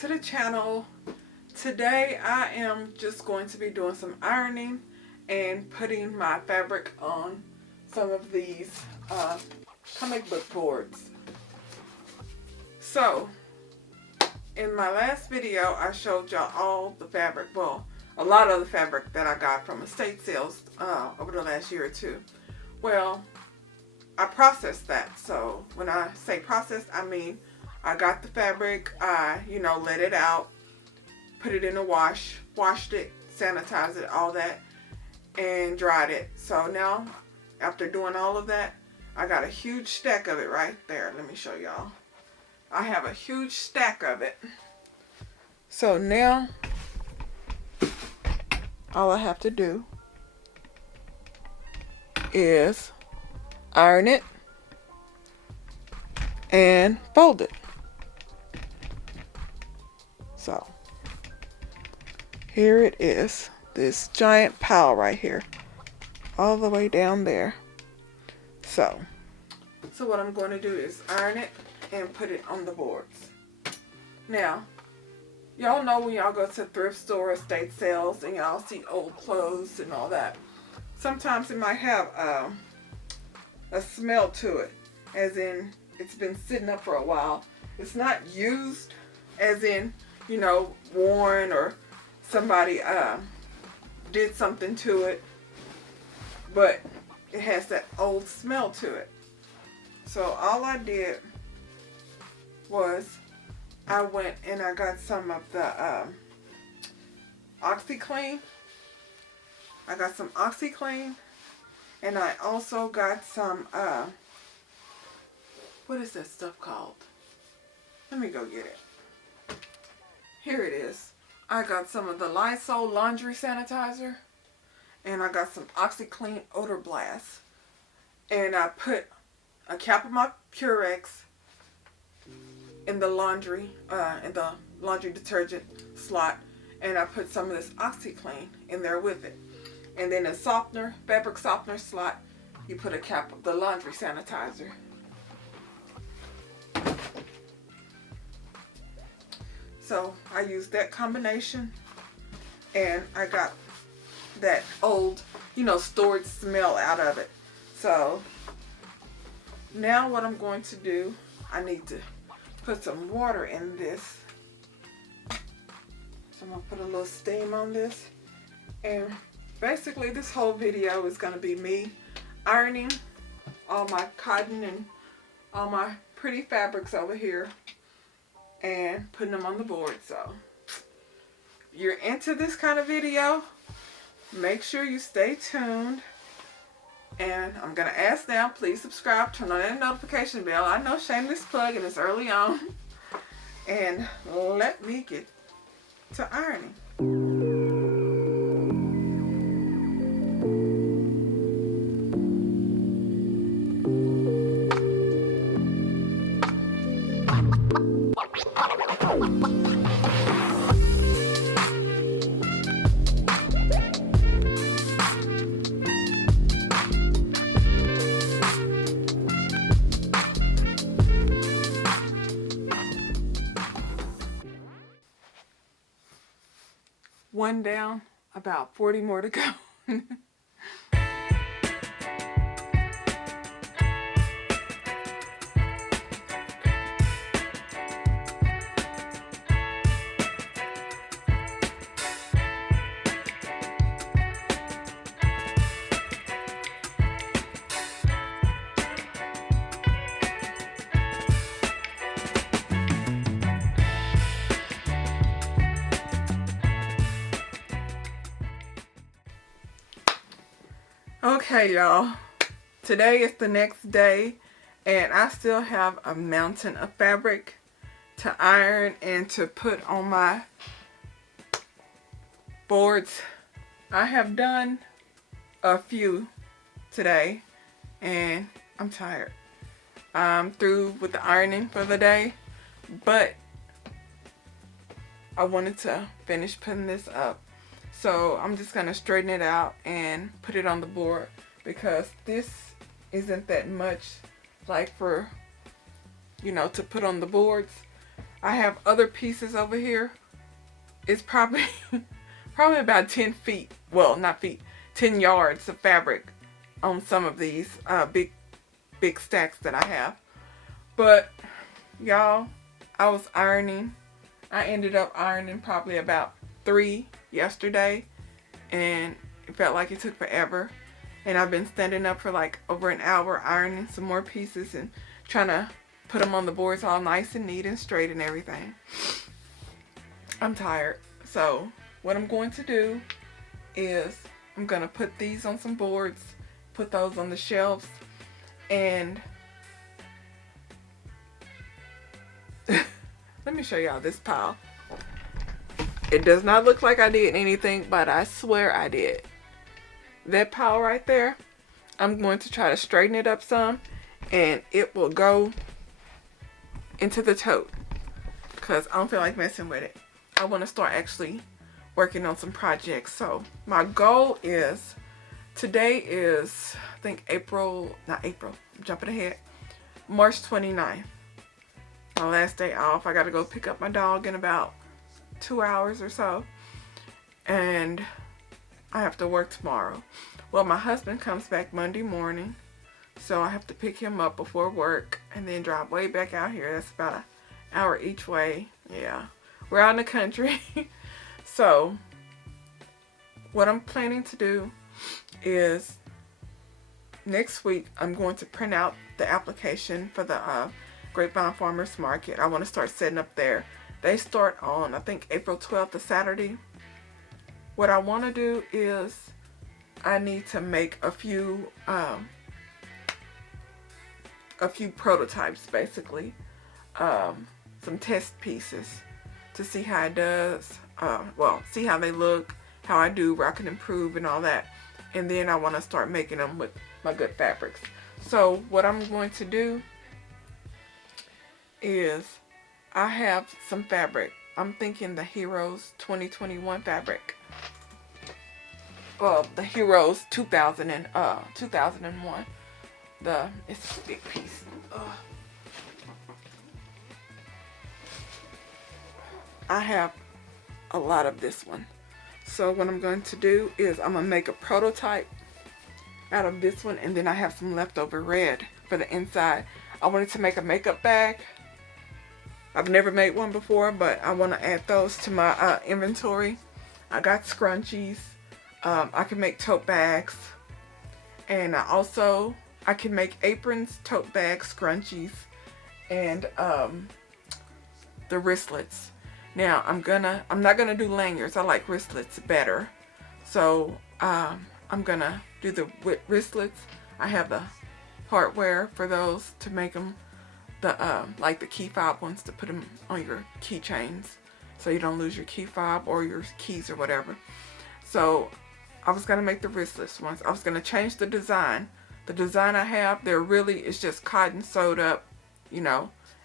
to the channel. Today I am just going to be doing some ironing and putting my fabric on some of these comic book boards. So in my last video I showed y'all all the fabric, well, a lot of the fabric that I got from estate sales over the last year or two. Well, I processed that. So when I say processed, I mean I got the fabric, I let it out, put it in a wash, washed it, sanitized it, all that, and dried it. So now, after doing all of that, I got a huge stack of it right there. Let me show y'all. I have a huge stack of it. So now, all I have to do is iron it and fold it. So here it is, this giant pile right here, all the way down there. So what I'm going to do is iron it and put it on the boards. Now, y'all know when y'all go to thrift store, estate sales, and y'all see old clothes and all that, sometimes it might have a smell to it, as in it's been sitting up for a while. It's not used as in, worn, or somebody did something to it, but it has that old smell to it. So all I did was I went and I got some of the OxyClean. I got some OxyClean, and I also got some what is that stuff called? Let me go get it. Here it is. I got some of the Lysol laundry sanitizer, and I got some OxyClean odor blast, and I put a cap of my Purex in the laundry detergent slot, and I put some of this OxyClean in there with it. And then a softener, fabric softener slot, you put a cap of the laundry sanitizer. So I used that combination, and I got that old, storage smell out of it. So now what I'm going to do, I need to put some water in this. So I'm going to put a little steam on this. And basically this whole video is going to be me ironing all my cotton and all my pretty fabrics over here and putting them on the board. So if you're into this kind of video, make sure you stay tuned. And I'm going to ask now, please subscribe, turn on that notification bell. I know, shameless plug, and it's early on. And let me get to ironing. One down, about 40 more to go. Okay, y'all, today is the next day, and I still have a mountain of fabric to iron and to put on my boards. I have done a few today, and I'm tired. I'm through with the ironing for the day, but I wanted to finish putting this up. So I'm just going to straighten it out and put it on the board, because this isn't that much like for, to put on the boards. I have other pieces over here. It's probably probably about 10 feet. Well, not feet. 10 yards of fabric on some of these big stacks that I have. But y'all, I was ironing. I ended up ironing probably about 3 yesterday, and it felt like it took forever. And I've been standing up for like over an hour ironing some more pieces and trying to put them on the boards all nice and neat and straight and everything. I'm tired. So what I'm going to do is I'm going to put these on some boards, put those on the shelves, and let me show y'all this pile. It does not look like I did anything, but I swear I did. That pile right there, I'm going to try to straighten it up some, and it will go into the tote because I don't feel like messing with it. I want to start actually working on some projects. So my goal is, today is, I think not April, I'm jumping ahead, March 29th. My last day off. I got to go pick up my dog in about 2 hours or so. And I have to work tomorrow. Well, my husband comes back Monday morning. So I have to pick him up before work and then drive way back out here. That's about an hour each way. Yeah. We're out in the country. So what I'm planning to do is next week I'm going to print out the application for the Grapevine Farmers Market. I want to start setting up there. They start on, I think, April 12th, a Saturday. What I want to do is I need to make a few prototypes, basically. Some test pieces to see how it does. Well, see how they look, how I do, where I can improve and all that. And then I want to start making them with my good fabrics. So what I'm going to do is I have some fabric. I'm thinking the Heroes 2021 fabric. Well, the Heroes 2001. It's a big piece. I have a lot of this one. So what I'm going to do is I'm going to make a prototype out of this one, and then I have some leftover red for the inside. I wanted to make a makeup bag. I've never made one before, but I want to add those to my inventory. I got scrunchies. I can make tote bags. And I can make aprons, tote bags, scrunchies, and the wristlets. Now I'm not gonna do lanyards. I like wristlets better. So I'm gonna do the wristlets. I have the hardware for those to make them, like the key fob ones, to put them on your keychains so you don't lose your key fob or your keys or whatever. So I was gonna make the wristlets ones. I was gonna change the design. The design I have, it's just cotton sewed up,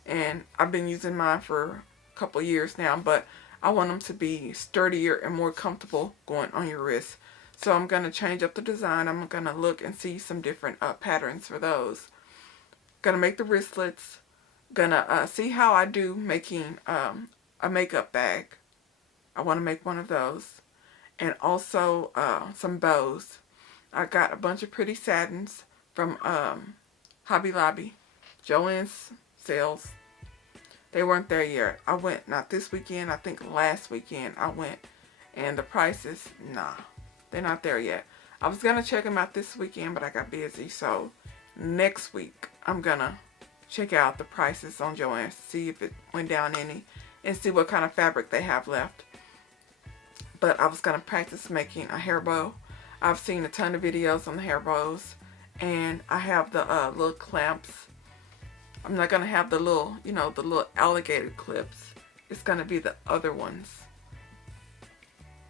and I've been using mine for a couple of years now, but I want them to be sturdier and more comfortable going on your wrist. So I'm gonna change up the design. I'm gonna look and see some different patterns for those. Gonna make the wristlets. Gonna see how I do making a makeup bag. I want to make one of those. And also some bows. I got a bunch of pretty satins from Hobby Lobby. Joann's sales. They weren't there yet. I went, not this weekend, I think last weekend I went. And the prices, nah, they're not there yet. I was going to check them out this weekend, but I got busy. So next week, I'm going to check out the prices on Joann's, see if it went down any, and see what kind of fabric they have left. But I was going to practice making a hair bow. I've seen a ton of videos on the hair bows, and I have the little clamps. I'm not going to have the little, the little alligator clips. It's going to be the other ones.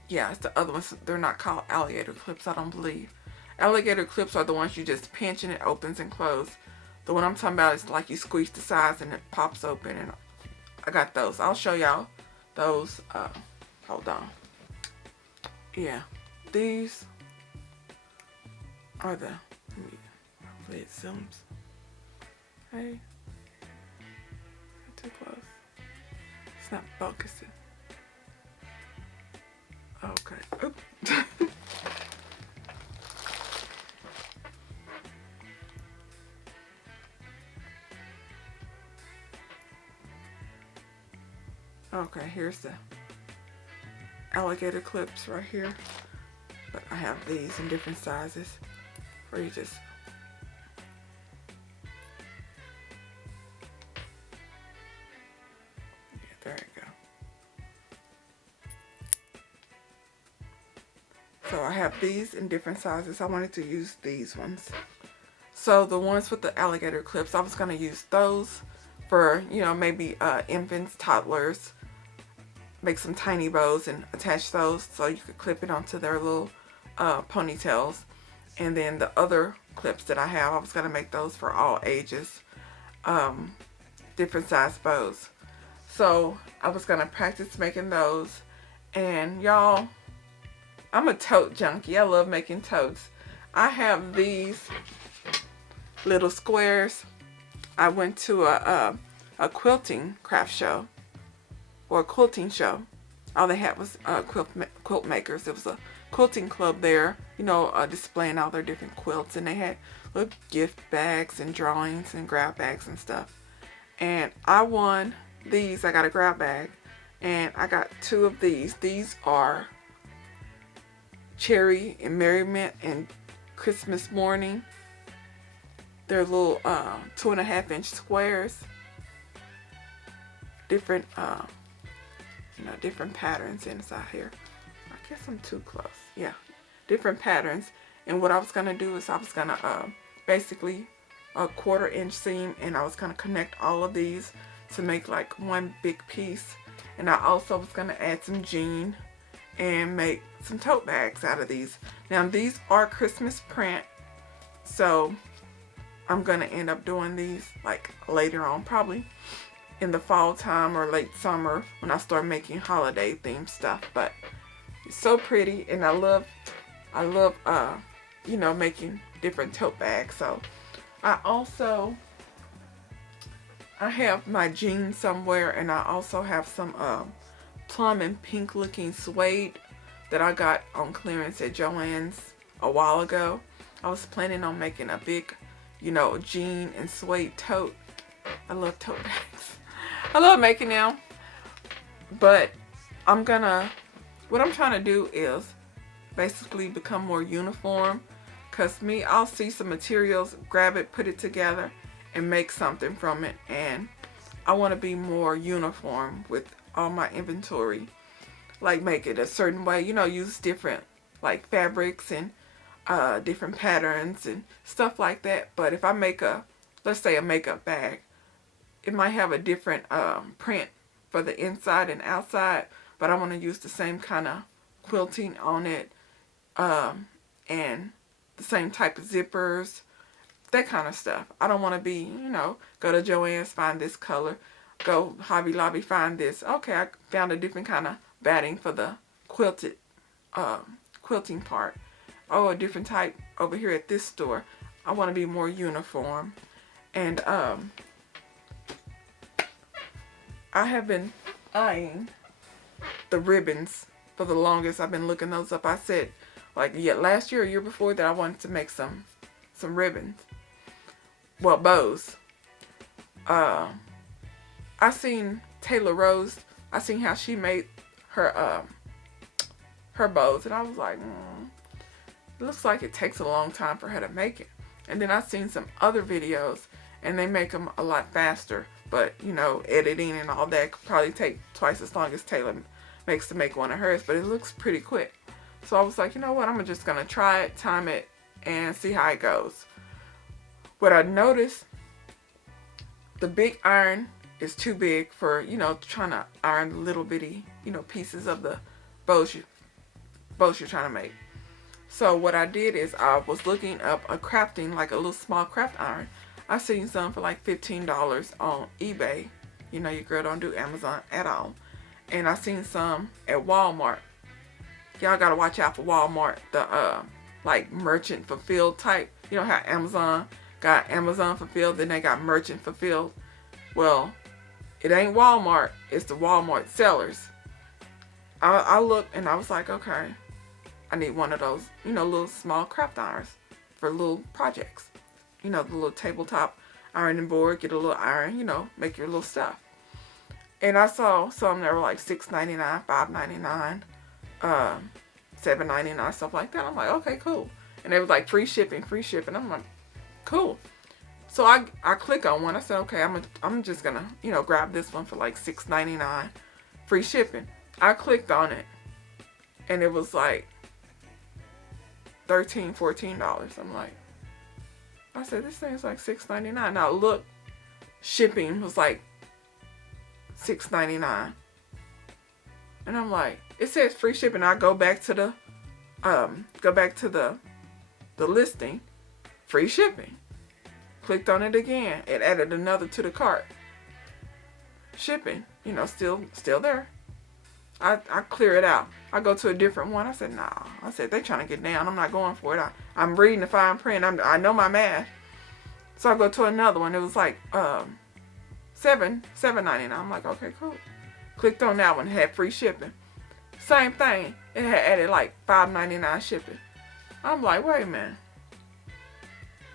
Yeah, it's the other ones. They're not called alligator clips, I don't believe. Alligator clips are the ones you just pinch and it opens and closes. The one I'm talking about is like you squeeze the sides and it pops open, and I got those. I'll show y'all those. Hold on. Yeah, these are hopefully it zooms. Hey, too close. It's not focusing. Okay. Oop. Okay, here's the alligator clips right here. But I have these in different sizes where you just there you go. So I have these in different sizes. I wanted to use these ones. So the ones with the alligator clips, I was going to use those for, you know, maybe infants, toddlers. Make some tiny bows and attach those so you could clip it onto their little ponytails. And then the other clips that I have, I was going to make those for all ages. Different size bows. So I was going to practice making those. And y'all, I'm a tote junkie. I love making totes. I have these little squares. I went to a quilting craft show or a quilting show. All they had was quilt makers. There was a quilting club there, you know, displaying all their different quilts, and they had little gift bags and drawings and grab bags and stuff. And I won these. I got a grab bag, and I got 2 of these. These are Cherry and Merriment and Christmas Morning. They're little 2.5-inch squares. Different, you know, different patterns inside here. I guess I'm too close. Yeah, different patterns. And what I was gonna do is I was gonna basically a 1/4-inch seam, and I was gonna connect all of these to make like one big piece. And I also was gonna add some jean and make some tote bags out of these. Now these are Christmas print, so I'm gonna end up doing these like later on, probably in the fall time or late summer when I start making holiday themed stuff. But it's so pretty, and I love you know, making different tote bags. So I have my jeans somewhere, and I also have some plum and pink looking suede that I got on clearance at Joann's a while ago. I was planning on making a big, you know, jean and suede tote. I love tote bags. I love making them. But what I'm trying to do is basically become more uniform. Cause I'll see some materials, grab it, put it together, and make something from it. And I want to be more uniform with all my inventory. Like make it a certain way, you know, use different like fabrics and different patterns and stuff like that. But if I make let's say a makeup bag, it might have a different print for the inside and outside, but I want to use the same kind of quilting on it, and the same type of zippers, that kind of stuff. I don't want to be, you know, go to Joann's, find this color, go Hobby Lobby, find this. Okay, I found a different kind of batting for the quilted quilting part. Oh, a different type over here at this store. I want to be more uniform. And I have been eyeing the ribbons for the longest. I've been looking those up. I said, like, yeah, last year or year before that I wanted to make some ribbons. Well, bows. I seen Taylor Rose. I seen how she made her bows, and I was like, it looks like it takes a long time for her to make it. And then I seen some other videos, and they make them a lot faster. But, you know, editing and all that could probably take twice as long as Taylor makes to make one of hers. But it looks pretty quick. So I was like, you know what, I'm just going to try it, time it, and see how it goes. What I noticed, the big iron is too big for, you know, trying to iron little bitty, you know, pieces of the bows you're trying to make. So what I did is I was looking up a crafting, like a little small craft iron. I seen some for like $15 on eBay. You know, your girl don't do Amazon at all. And I seen some at Walmart. Y'all gotta watch out for Walmart, the like merchant fulfilled type. You know how Amazon got Amazon fulfilled, then they got merchant fulfilled. Well, It ain't Walmart. It's the Walmart sellers. I looked and I was like, okay, I need one of those, you know, little small craft irons for little projects. You know, the little tabletop ironing board, get a little iron, you know, make your little stuff. And I saw some that were like $6.99, $5.99, $7.99, stuff like that. I'm like, okay, cool. And they was like free shipping. I'm like, cool. So I click on one. I said, okay, I'm just gonna, you know, grab this one for like $6.99, free shipping. I clicked on it, and it was like $13, $14. I'm like, I said, this thing's like $6.99. Now look, shipping was like $6.99. And I'm like, it says free shipping. I go back to the listing, free shipping. Clicked on it again. It added another to the cart. Shipping, you know, still there. I clear it out. I go to a different one. I said, nah. I said, they trying to get down. I'm not going for it. I'm reading the fine print. I know my math. So I go to another one. It was like $7.99. I'm like, okay, cool. Clicked on that one. It had free shipping. Same thing. It had added like $5.99 shipping. I'm like, wait a minute.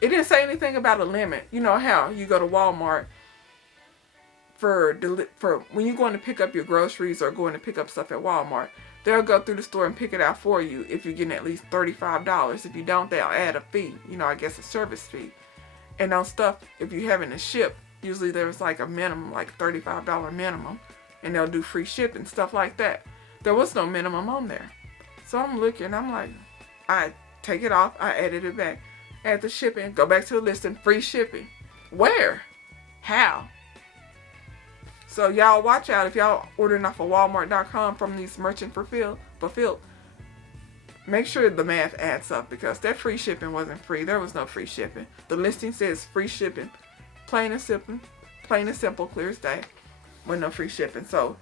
It didn't say anything about a limit. You know how you go to Walmart for when you're going to pick up your groceries or going to pick up stuff at Walmart, they'll go through the store and pick it out for you if you're getting at least $35. If you don't, they'll add a fee. You know, I guess a service fee. And on stuff, if you're having to ship, usually there's like a minimum, like $35 minimum, and they'll do free shipping, stuff like that. There was no minimum on there. So I'm looking, I'm like, I take it off, I edit it back. Add the shipping, go back to the listing, free shipping. Where? How? So y'all watch out if y'all ordering off of Walmart.com from these merchant fulfilled. Make sure the math adds up, because that free shipping wasn't free. There was no free shipping. The listing says free shipping. Plain and simple, clear as day. With no free shipping. So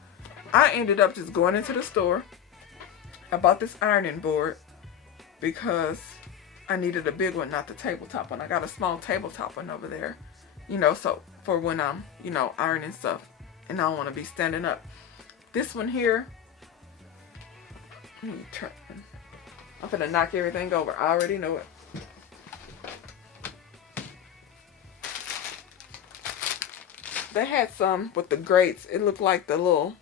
I ended up just going into the store. I bought this ironing board because I needed a big one, not the tabletop one. I got a small tabletop one over there. You know, so for when I'm, you know, ironing stuff. And I don't want to be standing up. This one here, I'm gonna knock everything over. I already know it. They had some with the grates. It looked like the little,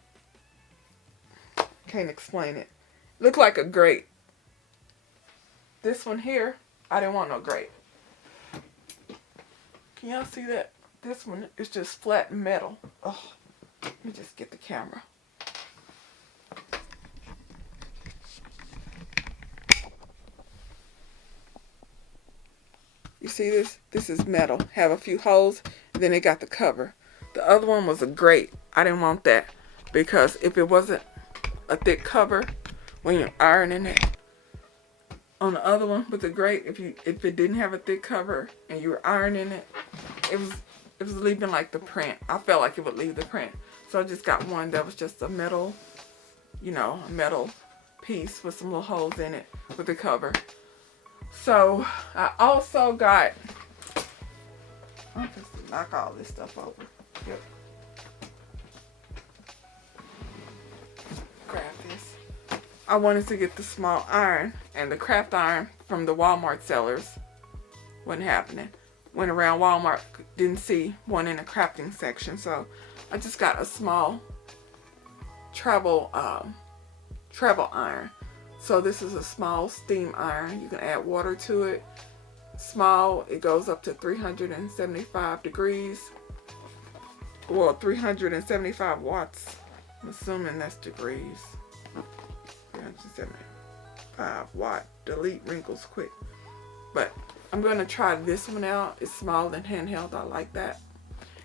can't explain it. Looked like a grate. This one here, I didn't want no grate. Can y'all see that? This one is just flat metal. Oh. Let me just get the camera. You see this? This is metal. Have a few holes, and then it got the cover. The other one was a grate. I didn't want that, because if it wasn't a thick cover when you're ironing it, on the other one with the grate, if it didn't have a thick cover and you were ironing it, it was leaving like the print. I felt like it would leave the print. So I just got one that was just a metal, you know, a metal piece with some little holes in it with the cover. So I also got, I'm just knock all this stuff over. Yep. Grab this. I wanted to get the small iron, and the craft iron from the Walmart sellers wasn't happening. Went around Walmart, didn't see one in the crafting section, so I just got a small travel iron. So this is a small steam iron. You can add water to it. Small, it goes up to 375 degrees. Well, 375 watts. I'm assuming that's degrees. 375 watt. Delete wrinkles quick. But I'm going to try this one out. It's small and handheld. I like that.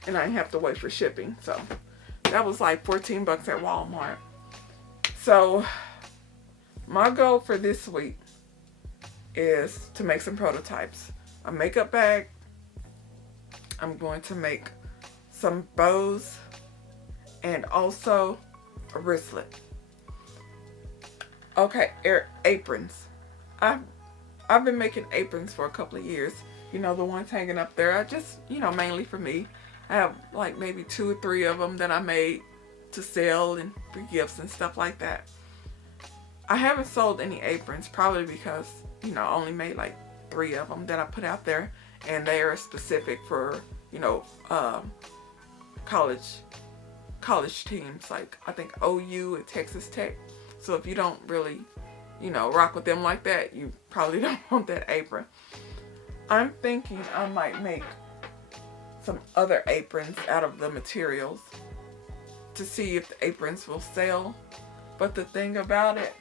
And I didn't have to wait for shipping. So that was like 14 bucks at Walmart. So my goal for this week is to make some prototypes. A makeup bag. I'm going to make some bows and also a wristlet. Okay, aprons. I've been making aprons for a couple of years. You know, the ones hanging up there. I just, you know, mainly for me. I have like maybe 2 or 3 of them that I made to sell and for gifts and stuff like that. I haven't sold any aprons, probably because, you know, I only made like 3 of them that I put out there, and they are specific for, you know, college teams, like I think OU and Texas Tech. So if you don't really, you know, rock with them like that, you probably don't want that apron. I'm thinking I might make some other aprons out of the materials to see if the aprons will sell. But the thing about it,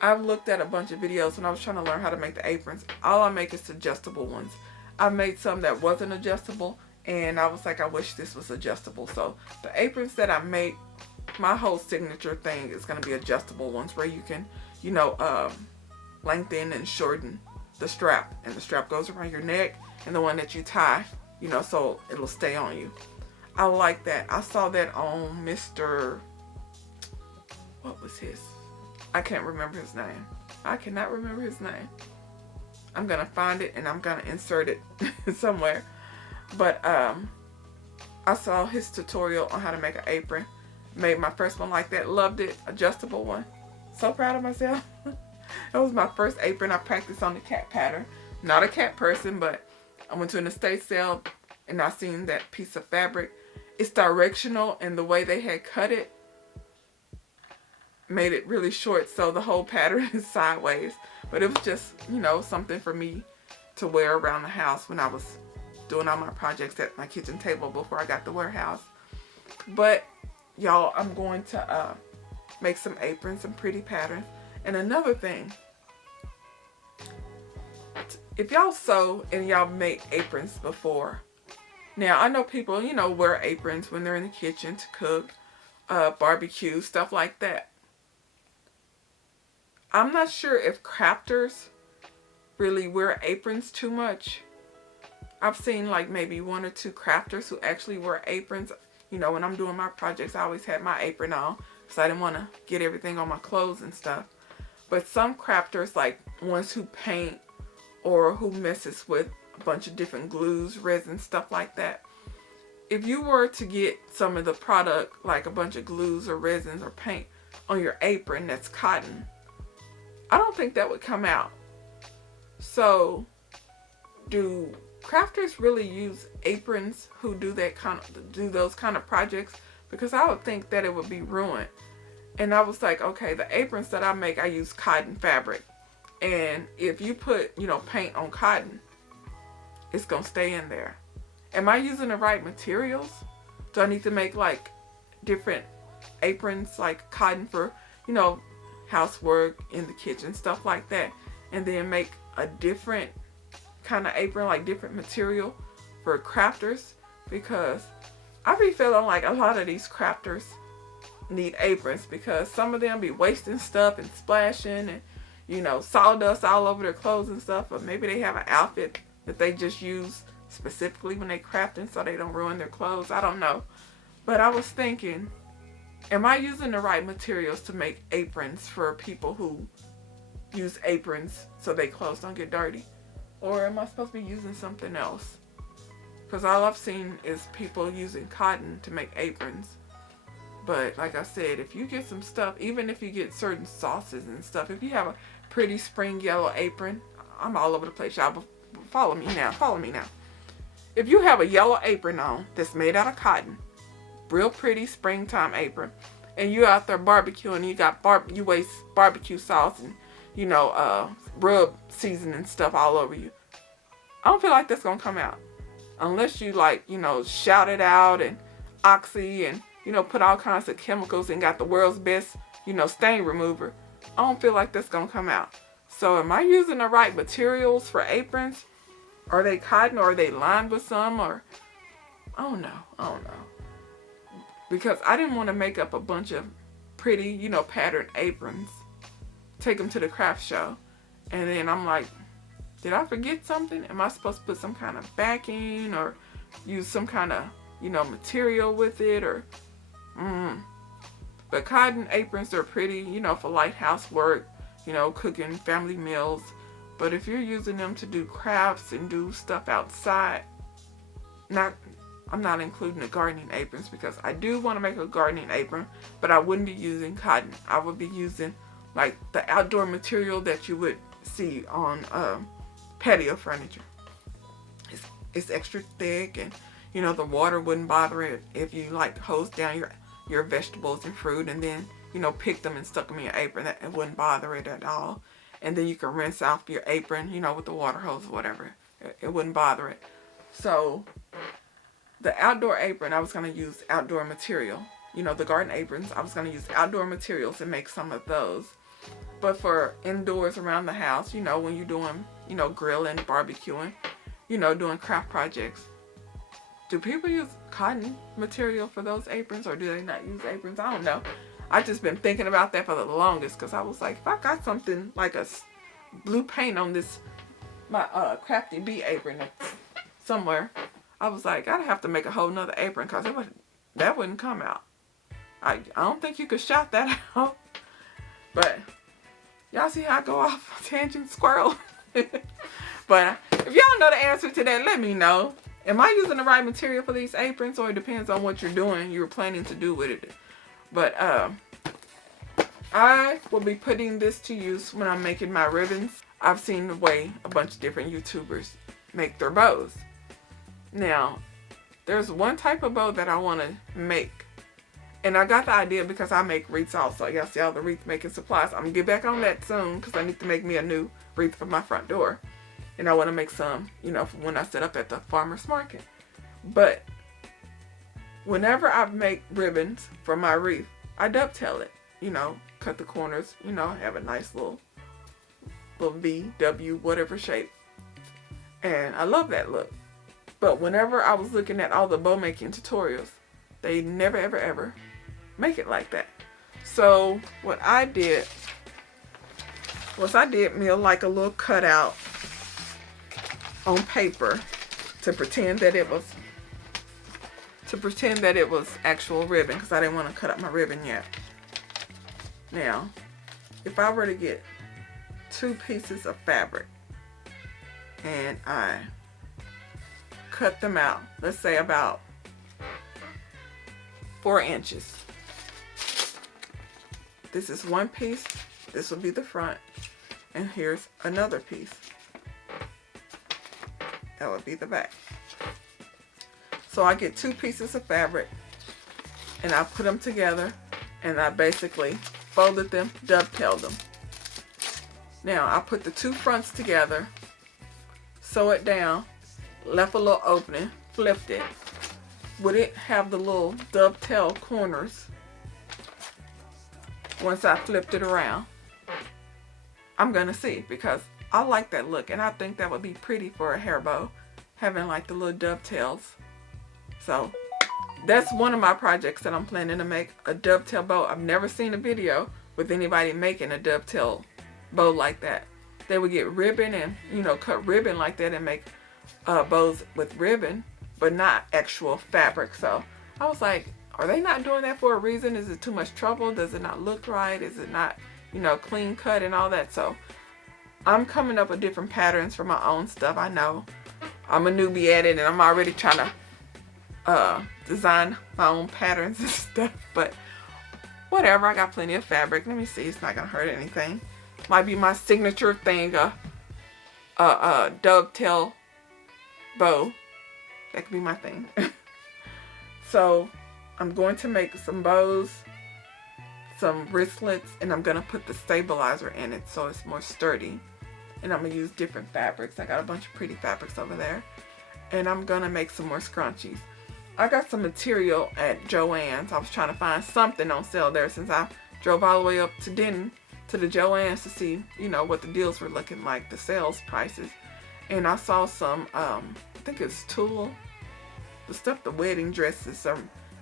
I've looked at a bunch of videos when I was trying to learn how to make the aprons. All I make is adjustable ones. I made some that wasn't adjustable, and I was like, I wish this was adjustable. So the aprons that I make, my whole signature thing is going to be adjustable ones where you can, you know, lengthen and shorten the strap, and the strap goes around your neck, and the one that you tie, you know, so it'll stay on you. I like that. I saw that on Mr. What was his? I can't remember his name. I cannot remember his name. I'm going to find it and I'm going to insert it somewhere. But I saw his tutorial on how to make an apron. Made my first one like that. Loved it. Adjustable one. So proud of myself. That was my first apron. I practiced on the cat pattern. Not a cat person, but I went to an estate sale and I seen that piece of fabric. It's directional, and the way they had cut it made it really short, so the whole pattern is sideways. But it was just, you know, something for me to wear around the house when I was doing all my projects at my kitchen table before I got the warehouse. But y'all, I'm going to make some aprons, some pretty patterns. And another thing, if y'all sew and y'all make aprons before, now I know people, you know, wear aprons when they're in the kitchen to cook, barbecue, stuff like that. I'm not sure if crafters really wear aprons too much. I've seen like maybe 1 or 2 crafters who actually wear aprons. You know, when I'm doing my projects, I always had my apron on because I didn't want to get everything on my clothes and stuff. But some crafters, like ones who paint or who messes with a bunch of different glues, resins, stuff like that. If you were to get some of the product, like a bunch of glues or resins or paint on your apron that's cotton, I don't think that would come out. So, do crafters really use aprons who do those kind of projects? Because I would think that it would be ruined. And I was like, okay, the aprons that I make, I use cotton fabric. And if you put, you know, paint on cotton, it's going to stay in there. Am I using the right materials? Do I need to make like different aprons, like cotton for, you know, housework in the kitchen, stuff like that, and then make a different kind of apron, like different material for crafters? Because I be feeling like a lot of these crafters need aprons, because some of them be wasting stuff and splashing and, you know, sawdust all over their clothes and stuff. Or maybe they have an outfit that they just use specifically when they crafting so they don't ruin their clothes. I don't know. But I was thinking, am I using the right materials to make aprons for people who use aprons so their clothes don't get dirty? Or am I supposed to be using something else? Because all I've seen is people using cotton to make aprons. But like I said, if you get some stuff, even if you get certain sauces and stuff, if you have a pretty spring yellow apron, I'm all over the place, y'all. Follow me now. Follow me now. If you have a yellow apron on that's made out of cotton, real pretty springtime apron, and you out there barbecuing, you got you waste barbecue sauce and, you know, rub seasoning stuff all over you, I don't feel like that's gonna come out unless you, like, you know, shout it out and oxy and, you know, put all kinds of chemicals and got the world's best, you know, stain remover. I don't feel like that's gonna come out. So am I using the right materials for aprons? Are they cotton, or are they lined with some? Or I don't know. Because I didn't want to make up a bunch of pretty, you know, patterned aprons, take them to the craft show, and then I'm like, did I forget something? Am I supposed to put some kind of backing or use some kind of, you know, material with it? Or But cotton aprons are pretty, you know, for light housework, you know, cooking family meals. But if you're using them to do crafts and do stuff outside, I'm not including the gardening aprons because I do want to make a gardening apron, but I wouldn't be using cotton. I would be using like the outdoor material that you would see on patio furniture. It's extra thick, and you know the water wouldn't bother it if you like hose down your vegetables and fruit and then pick them and stuck them in your apron. That it wouldn't bother it at all. And then you can rinse off your apron, with the water hose or whatever. It wouldn't bother it. So the outdoor apron, I was going to use outdoor material. The garden aprons, I was going to use outdoor materials and make some of those. But for indoors around the house, when you're doing, grilling, barbecuing, doing craft projects, do people use cotton material for those aprons, or do they not use aprons? I don't know. I've just been thinking about that for the longest, because I was like, if I got something like a blue paint on my Crafty Bee apron somewhere, I was like, I'd have to make a whole nother apron, because that wouldn't come out. I don't think you could shout that out. But y'all see how I go off tangent, squirrel? But if y'all know the answer to that, let me know. Am I using the right material for these aprons, or it depends on what you're planning to do with it? But I will be putting this to use when I'm making my ribbons. I've seen the way a bunch of different YouTubers make their bows. Now, there's one type of bow that I want to make. And I got the idea because I make wreaths also. Y'all see all the wreath making supplies. I'm going to get back on that soon because I need to make me a new wreath for my front door. And I want to make some, for when I set up at the farmer's market. But whenever I make ribbons for my wreath, I dovetail it, cut the corners, have a nice little V, W, whatever shape. And I love that look. But whenever I was looking at all the bow making tutorials, they never, ever, ever make it like that. So what I did was I did me like a little cutout on paper to pretend that it was actual ribbon, because I didn't want to cut up my ribbon yet. Now, if I were to get 2 pieces of fabric and I cut them out, let's say about 4 inches. This is one piece, this will be the front, and here's another piece. That would be the back. So I get 2 pieces of fabric and I put them together and I basically folded them, dovetailed them. Now I put the 2 fronts together, sew it down, left a little opening, flipped it. Would it have the little dovetail corners once I flipped it around? I'm gonna see, because I like that look and I think that would be pretty for a hair bow, having like the little dovetails. So that's one of my projects that I'm planning to make, a dovetail bow. I've never seen a video with anybody making a dovetail bow like that. They would get ribbon and cut ribbon like that and make bows with ribbon, but not actual fabric. So I was like, are they not doing that for a reason? Is it too much trouble? Does it not look right? Is it not clean cut and all that? So I'm coming up with different patterns for my own stuff. I know I'm a newbie at it and I'm already trying to design my own patterns and stuff, but whatever, I got plenty of fabric. Let me see, it's not gonna hurt anything. Might be my signature thing, a dovetail bow. That could be my thing. So I'm going to make some bows, some wristlets, and I'm gonna put the stabilizer in it so it's more sturdy. And I'm gonna use different fabrics. I got a bunch of pretty fabrics over there. And I'm gonna make some more scrunchies. I got some material at Joann's. I was trying to find something on sale there since I drove all the way up to Denton to the Joann's to see, what the deals were looking like, the sales prices. And I saw some, I think it's tulle, the stuff the wedding dresses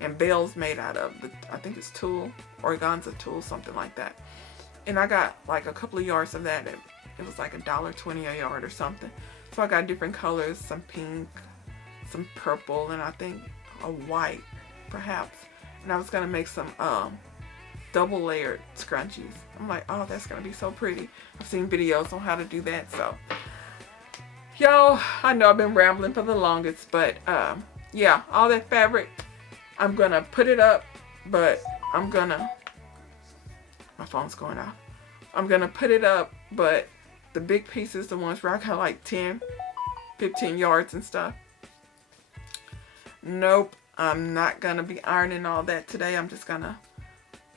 and bells made out of. I think it's tulle, organza tulle, something like that. And I got like a couple of yards of that. It was like $1.20 a yard or something. So I got different colors, some pink, some purple, and I think a white, perhaps. And I was gonna make some double layered scrunchies. I'm like, oh, that's gonna be so pretty. I've seen videos on how to do that. So y'all, I know I've been rambling for the longest, but yeah, all that fabric, I'm gonna put it up, but my phone's going off. I'm gonna put it up, but the big pieces, the ones where I got like 10, 15 yards and stuff, nope, I'm not gonna be ironing all that today. I'm just gonna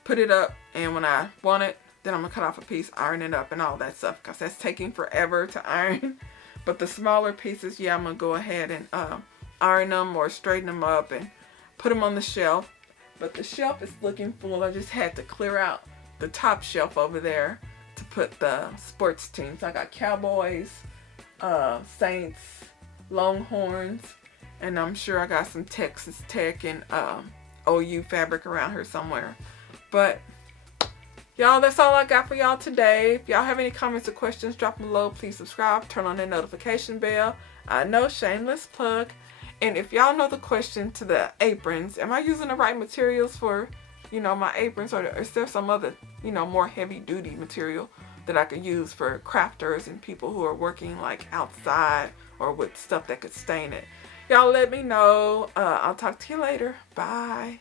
put it up, and when I want it, then I'm gonna cut off a piece, iron it up and all that stuff, because that's taking forever to iron. But the smaller pieces, yeah, I'm gonna go ahead and iron them or straighten them up and put them on the shelf. But the shelf is looking full. I just had to clear out the top shelf over there to put the sports teams. I got Cowboys, Saints, Longhorns, and I'm sure I got some Texas Tech and OU fabric around here somewhere. But y'all, that's all I got for y'all today. If y'all have any comments or questions, drop them below. Please subscribe, turn on that notification bell. I know, shameless plug. And if y'all know the question to the aprons, am I using the right materials for, you know, my aprons, or is there some other, you know, more heavy duty material that I could use for crafters and people who are working like outside or with stuff that could stain it? Y'all let me know. I'll talk to you later. Bye.